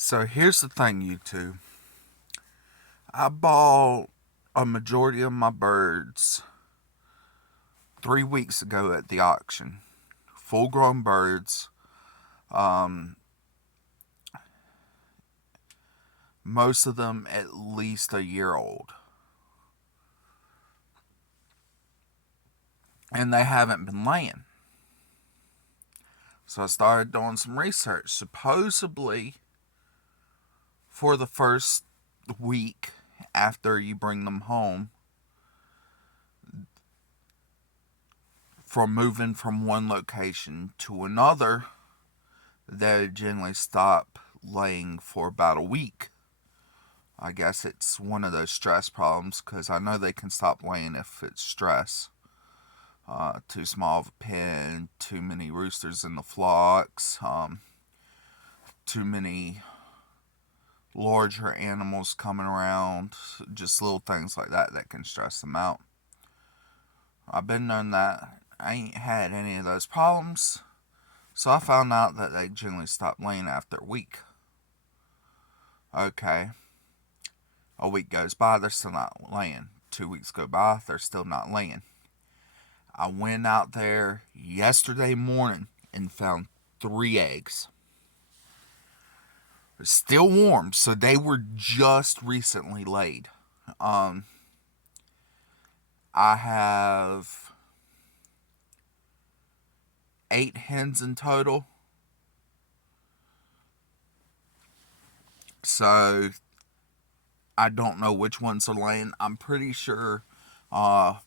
So here's the thing, you two. I bought a majority of my birds 3 weeks ago at the auction. Full grown birds. Um, most of them at least a year old. And they haven't been laying. So I started doing some research. Supposedly, for the first week after you bring them home, from moving from one location to another, they generally stop laying for about a week. I guess it's one of those stress problems because I know they can stop laying if it's stress. Too small of a pen, too many roosters in the flocks, too many larger animals coming around, just little things like that can stress them out. I've been known that. I ain't had any of those problems. So I found out that they generally stop laying after a week. Okay. A week goes by, they're still not laying. 2 weeks go by, they're still not laying. I went out there yesterday morning and found 3 eggs. They're still warm, so they were just recently laid. Um, I have 8 hens in total. So I don't know which ones are laying. I'm pretty sure a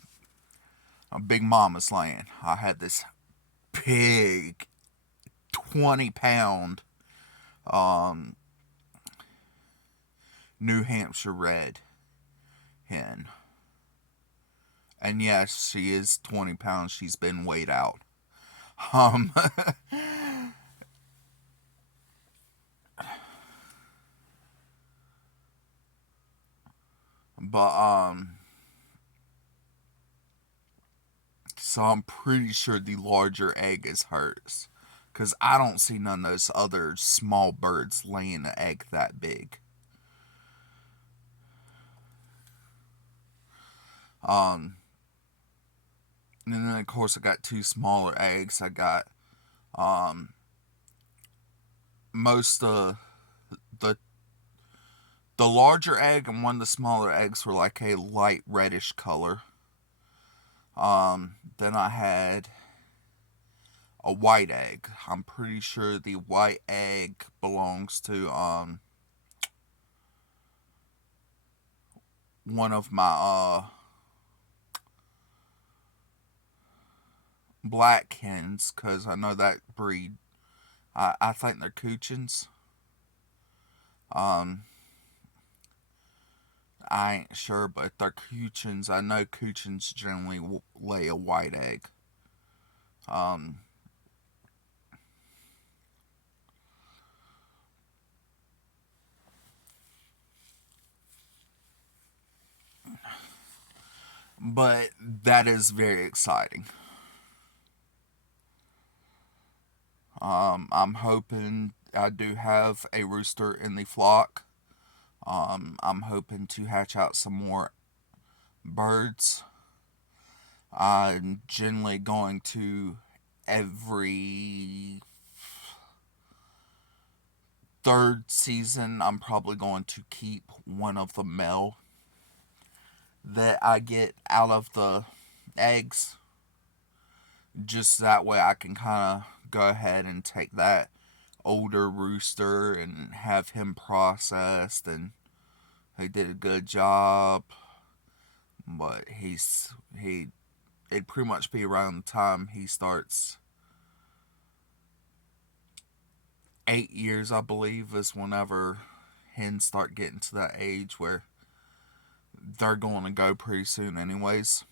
Big Mama's laying. I had this big 20-pound um, New Hampshire red hen. And yes, she is 20 pounds. She's been weighed out. Um, but so I'm pretty sure the larger egg is hers, cause I don't see none of those other small birds laying an egg that big. Um, and then of course I got two smaller eggs. I got um most of the the larger egg and one of the smaller eggs were like a light reddish color. Then I had a white egg. I'm pretty sure the white egg belongs to one of my black hens, because I know that breed. I think they're Coochins. Um, I ain't sure, but if they're Coochins, I know Coochins generally lay a white egg. Um, but that is very exciting. I'm hoping I do have a rooster in the flock. I'm hoping to hatch out some more birds. I'm generally going to every third season, I'm probably going to keep one of the male that I get out of the eggs. Just that way I can kind of go ahead and take that older rooster and have him processed, and he did a good job. But it'd pretty much be around the time he starts 8 years, I believe, is whenever hens start getting to that age where they're going to go pretty soon, anyways.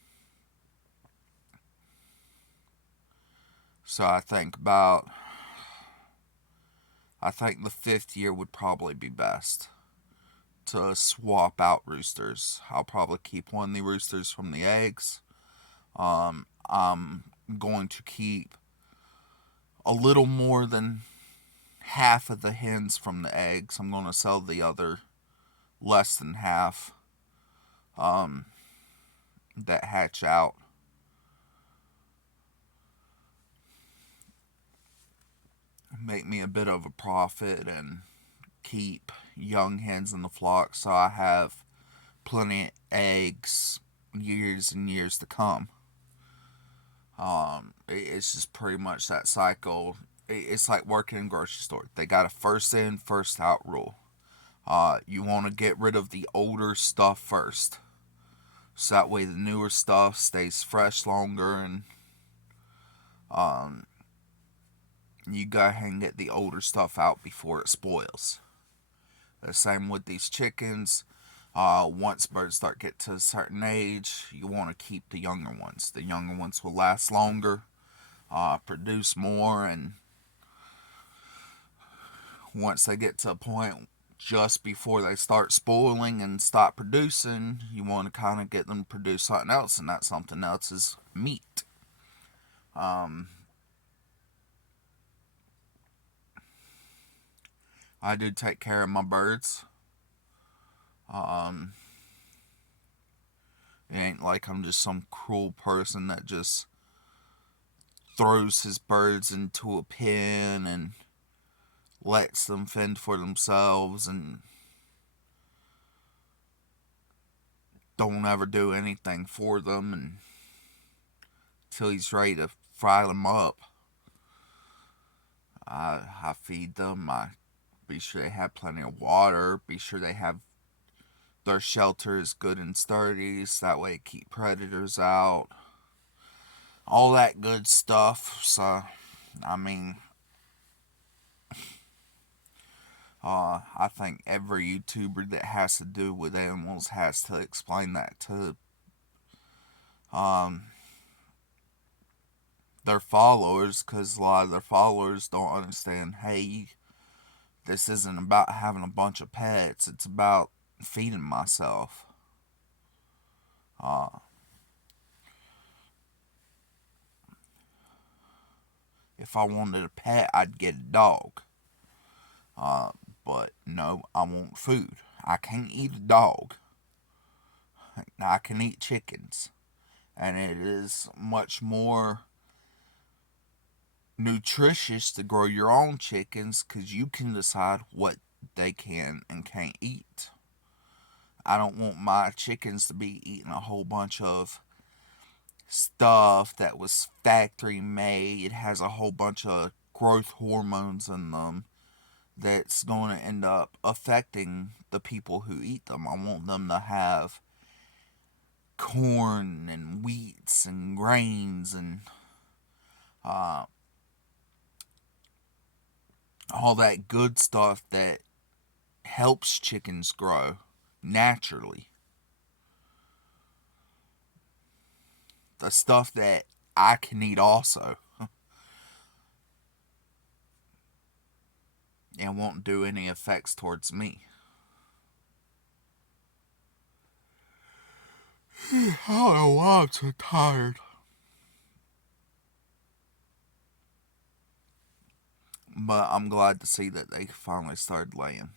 So I think the fifth year would probably be best to swap out roosters. I'll probably keep one of the roosters from the eggs. I'm going to keep a little more than half of the hens from the eggs. I'm going to sell the other less than half that hatch out. Make me a bit of a profit and keep young hens in the flock so I have plenty of eggs years and years to come. It's just pretty much that cycle. It's like working in a grocery store. They got a first in, first out rule. You want to get rid of the older stuff first. So that way the newer stuff stays fresh longer, and you go ahead and get the older stuff out before it spoils. The same with these chickens. Once birds start get to a certain age, you want to keep the younger ones. The younger ones will last longer, produce more, and once they get to a point just before they start spoiling and stop producing, you want to kind of get them to produce something else, and that something else is meat. I do take care of my birds. Um, it ain't like I'm just some cruel person that just throws his birds into a pen and lets them fend for themselves and don't ever do anything for them until he's ready to fry them up. I feed them. I be sure they have plenty of water. Be sure they have their shelter is good and sturdy, so that way keep predators out. All that good stuff. So, I mean, I think every YouTuber that has to do with animals has to explain that to their followers, because a lot of their followers don't understand, hey, this isn't about having a bunch of pets, it's about feeding myself. If I wanted a pet, I'd get a dog. But no, I want food. I can't eat a dog. I can eat chickens. And it is much more nutritious to grow your own chickens because you can decide what they can and can't eat. I don't want my chickens to be eating a whole bunch of stuff that was factory made. It has a whole bunch of growth hormones in them that's going to end up affecting the people who eat them. I want them to have corn and wheats and grains and all that good stuff that helps chickens grow naturally. The stuff that I can eat also and won't do any effects towards me. I don't know why I'm so tired. But I'm glad to see that they finally started laying.